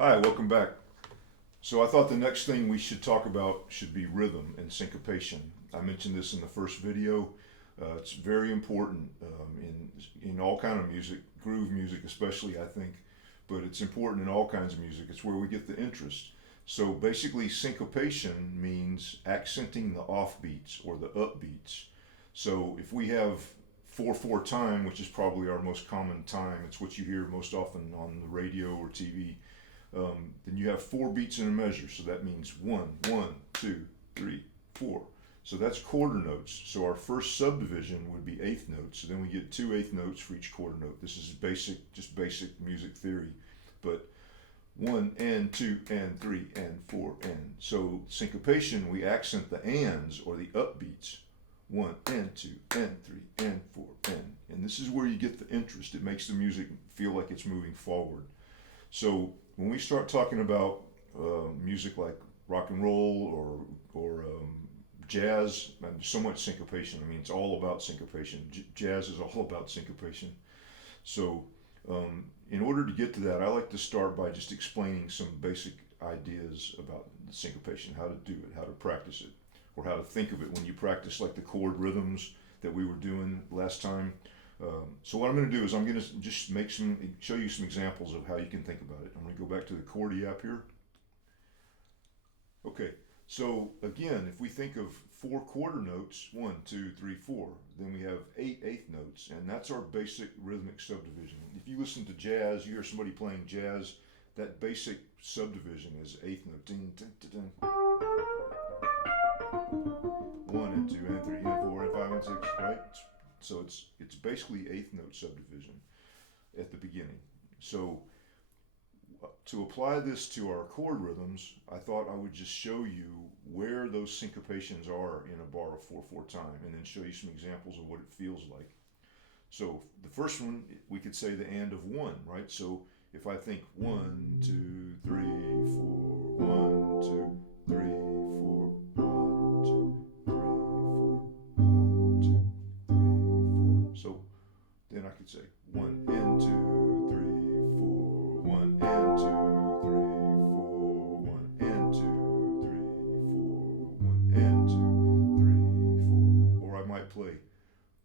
Hi, welcome back. So I thought the next thing we should talk about should be rhythm and syncopation. I mentioned this in the first video. It's very important in all kind of music, groove music especially, I think, but it's important in all kinds of music. It's where we get the interest. So basically, syncopation means accenting the offbeats or the upbeats. So if we have 4/4 time, which is probably our most common time, it's what you hear most often on the radio or TV. Then you have four beats in a measure, so that means one, one, two, three, four. So that's quarter notes. So our first subdivision would be eighth notes. So then we get two eighth notes for each quarter note. This is basic, just basic music theory. But one and two and three and four and. So syncopation, we accent the ands or the upbeats. One and two and three and four and this is where you get the interest. It makes the music feel like it's moving forward. So when we start talking about music like rock and roll or jazz, and so much syncopation. I mean, it's all about syncopation. Jazz is all about syncopation. So in order to get to that, I like to start by just explaining some basic ideas about the syncopation, how to do it, how to practice it, or how to think of it when you practice like the chord rhythms that we were doing last time. So what I'm going to do is I'm going to just show you some examples of how you can think about it. I'm going to go back to the chordy app here. Okay, so again, if we think of four quarter notes, one, two, three, four, then we have eight eighth notes, and that's our basic rhythmic subdivision. If you listen to jazz, you hear somebody playing jazz, that basic subdivision is eighth note. Ding, ding, ding, ding. One and two and three and four and five and six, right? So it's basically eighth note subdivision at the beginning. So to apply this to our chord rhythms, I thought I would just show you where those syncopations are in a bar of 4/4 time, and then show you some examples of what it feels like. So the first one, we could say the and of one, right? So if I think one, two, three, four, one, two, three, four, one, two, three, four, one, two, three, four. So then I could say one and two, three, four, one and two, three, four, one and two, three, four, one and two, three, four. Or I might play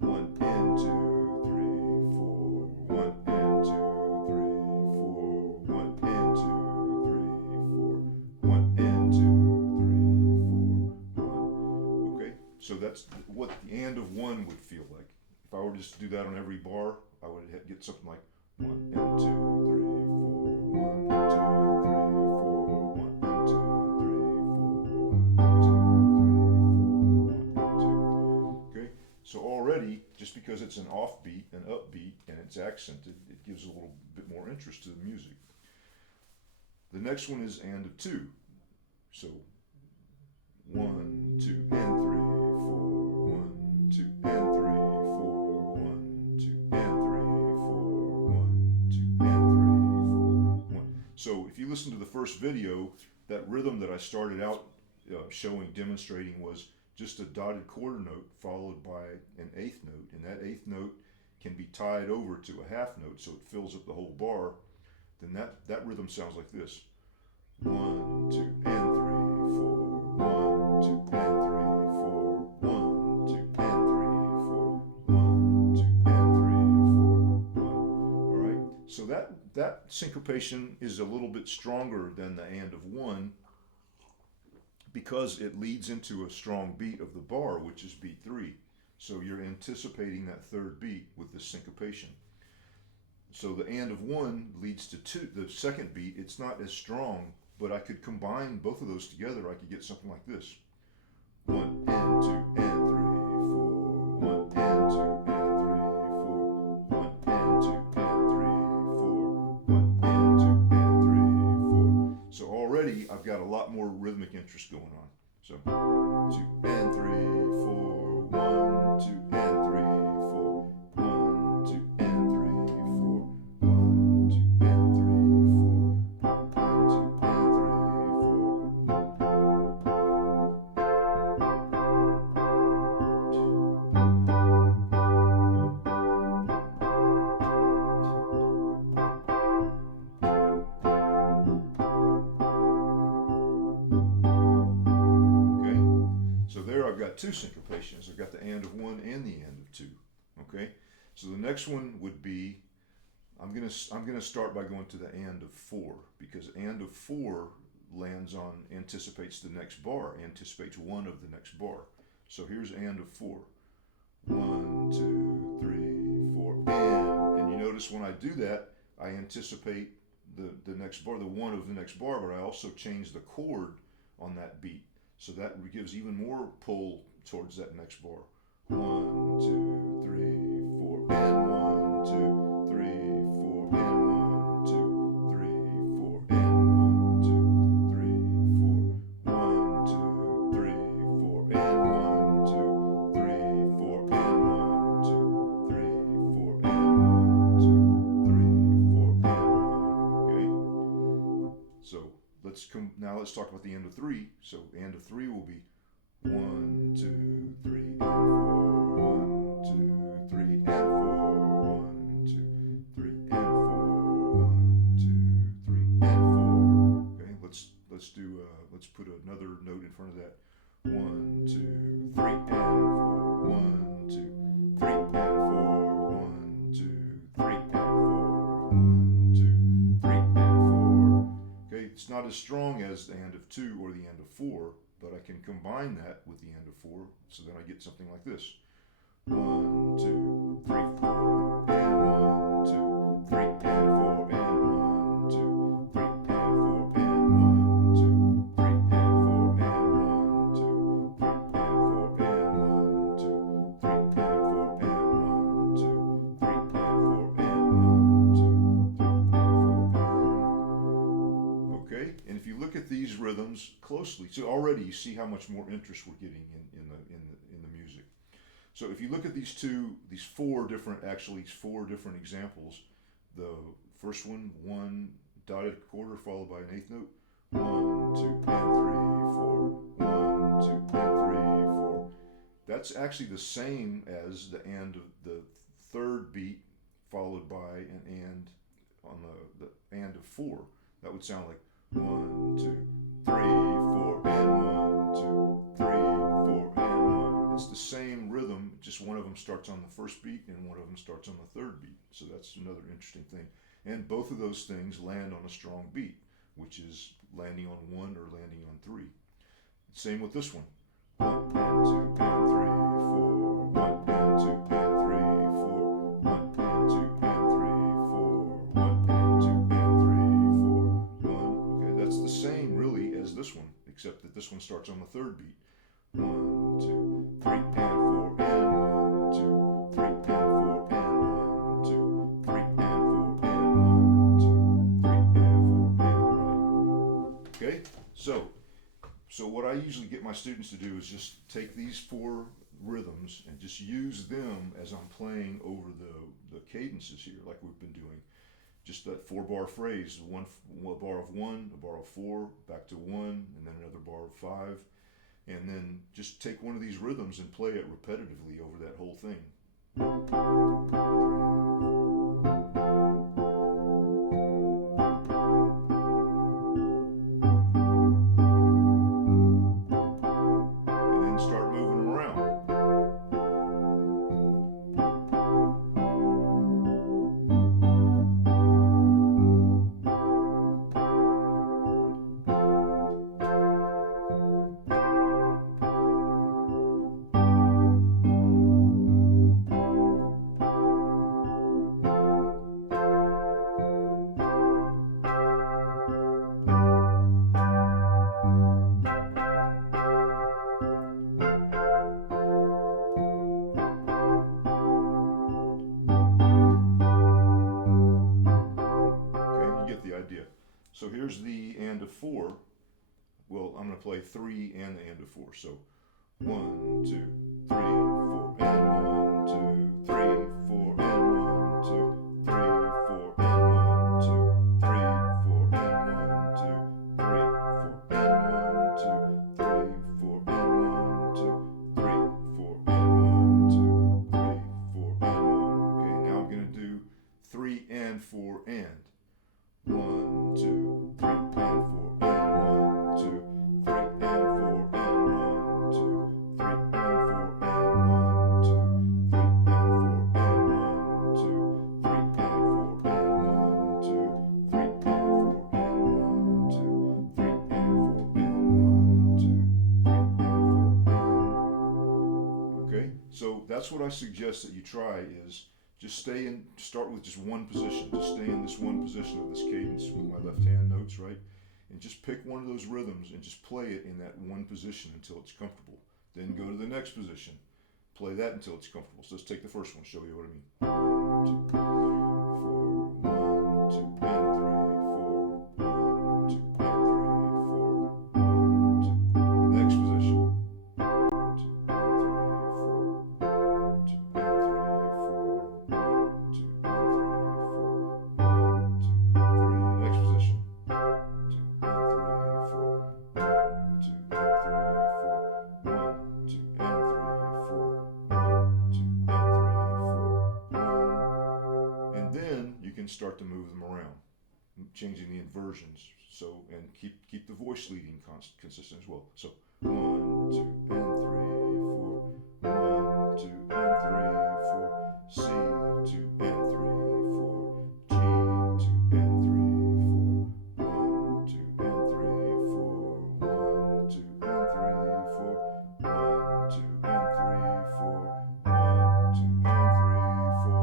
one and two, three, four, one and two, three, four, one and two, three, four, one and two, three, four, one. Okay, so that's what the and of one would feel like. If I were just to do that on every bar, I would get something like one and two, three, four, one and two, three, four, one and two, three, four, one and two, three, four, one and two. Okay, so already, just because it's an offbeat, an upbeat, and it's accented, it gives a little bit more interest to the music. The next one is and of two. So one, two, and three, four, one, two, and three, four, one, two, and three, four, one, two, and three, four, one. So if you listen to the first video, that rhythm that I started out demonstrating was just a dotted quarter note followed by an eighth note, and that eighth note can be tied over to a half note so it fills up the whole bar. Then that rhythm sounds like this. One, two, and three, four, one, two, and three, four, one, two, and three, four, one, two, and three, four, one. All right. So that syncopation is a little bit stronger than the and of one because it leads into a strong beat of the bar, which is beat three. So you're anticipating that third beat with the syncopation. So the and of one leads to two. The second beat, it's not as strong, but I could combine both of those together. I could get something like this. One and two and three, four, one and two and three, four, one and two and three, four, one and two and three, four. So already I've got a lot more rhythmic interest going on. So two and three, four, one, two and three, four, one, two and three, four, one, two and three, four, one, two and three, four. got two syncopations. I've got the and of one and the and of two. Okay, so the next one would be, I'm gonna start by going to the and of four, because and of four anticipates the next bar, anticipates one of the next bar. So here's and of four. 1, 2, 3, 4, and you notice when I do that, I anticipate the next bar, the one of the next bar, but I also change the chord on that beat. So that gives even more pull towards that next bar. 1, 2, 3, 4, and 1, 2, 3, 4, and 1, 2, 3, 4, and 1, 2, 3, 4, 1, 2, 3, 4, and 1, 2, 3, 4, and 1, 2, 3, 4, and 1, 2, 3, 4, and 1. Okay. So now let's talk about the end of three. So end of three will be 1, 2, 3, and 4, 1, 2, 3, and 4, 1, 2, 3, and 4, 1, 2, 3, and 4. Okay, let's put another note in front of that. 1, 2, 3, and 4, 1, 2, 3, and 4, 1, 2, 3, and 4, 1, 2, 3, and 4. Okay, it's not as strong as the end of two or the end of four, but I can combine that with the end of four, so then I get something like this. 1, 2, 3, 4, and 1, 2, 3, and 4, and 1, 2, 3, and 4, and 1, 2, 3, and 4, and 1, 2, 3, and 4, and 1, 2, 3, and 4, and 1, 2, 3, and 4, and 1, 2, 3, and 4, and 1. Okay, and if you look at these rhythms closely, so already you see how much more interest we're getting in the music. So if you look at these four different examples, the first one dotted quarter followed by an eighth note, 1, 2, and 3, 4, 1, 2, and 3, 4. That's actually the same as the and of the third beat followed by an and on the and of four. That would sound like 1, 2, 3, 4, and 1, 2, 3, 4, and 1. It's the same rhythm, just one of them starts on the first beat and one of them starts on the third beat. So that's another interesting thing. And both of those things land on a strong beat, which is landing on 1 or landing on 3. Same with this one. 1 and 2 and 3, 4, 1 and 2 and 3, 4, 1 and 2 and 3, 4, 1 and 2 and 3, 4, 1. Okay, that's the same really as this one, except that this one starts on the third beat. 1, 2, 3, and 4, and 1, 2, 3, and 4, and 1, 2, 3, and 4, and 1, 2, 3, and 4, and 1. Okay, so what I usually get my students to do is just take these four rhythms and just use them as I'm playing over the cadences here, like we've been doing. Just that 4-bar phrase, one bar of 1, a bar of 4, back to 1, and then another bar of 5. And then just take one of these rhythms and play it repetitively over that whole thing. And then start moving them around. So here's the and of 4. Well, I'm going to play 3 and the and of 4. So 1, 2, 3, 4, and 1, 2, 3, 4, and 1, 2, 3, 4, and 1, 2, 3, 4, and 1, 2, 3, 4, and 1, 2, 3, 4, and 1, 2, 3, 4, and 1, 2, 3, 4, and 1. Okay, now I'm going to do 3 and 4 and. 1, 2, 3, and 4, and 1, 2, 3, and 4, and 1, 2, 3, and that's what I suggest that you try is just start with just one position. Just stay in this one position of this cadence with my left hand notes, right? And just pick one of those rhythms and just play it in that one position until it's comfortable. Then go to the next position. Play that until it's comfortable. So let's take the first one, show you what I mean. 1, 2, 4, 1, 2, and 3, 4, 1, 2, and 3, 4, 1, 2. Next position. 1, 2, and 3, 4, 1, 2, and 3, 4, 1, 2, and 3, 4, 1, 2, and 3. Next position. 1, 2, and 3, 4, 1, 2, and 3, 4, 1, 2, and 3, 4, 1, 2, and 3, 4, 1. And then you can start to move them around, changing the inversions. So, and keep the voice leading consistent as well. So 1, 2, and 3, 4, 1, 2, and 3, 4, C, 2, and 3, 4, G, 2, and 3, 4, 1, 2, and 3, 4, 1, 2, and 3, 4, 1, 2, and 3, 4, 1, 2, and 3, 4,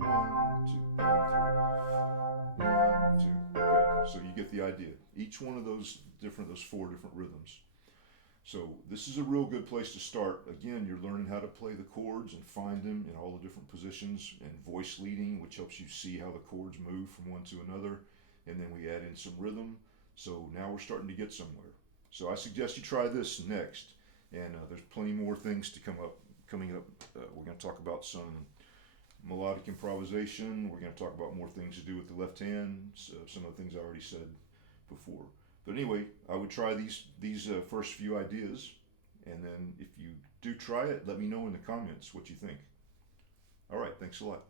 1, 2, and 3, 1, 2. Okay, so you get the idea. Each one of those four different rhythms. So this is a real good place to start. Again, you're learning how to play the chords and find them in all the different positions, and voice leading, which helps you see how the chords move from one to another. And then we add in some rhythm. So now we're starting to get somewhere. So I suggest you try this next. And there's plenty more things coming up. We're going to talk about some melodic improvisation. We're going to talk about more things to do with the left hand. Some of the things I already said before. But anyway, I would try these first few ideas, and then if you do try it, let me know in the comments what you think. All right, thanks a lot.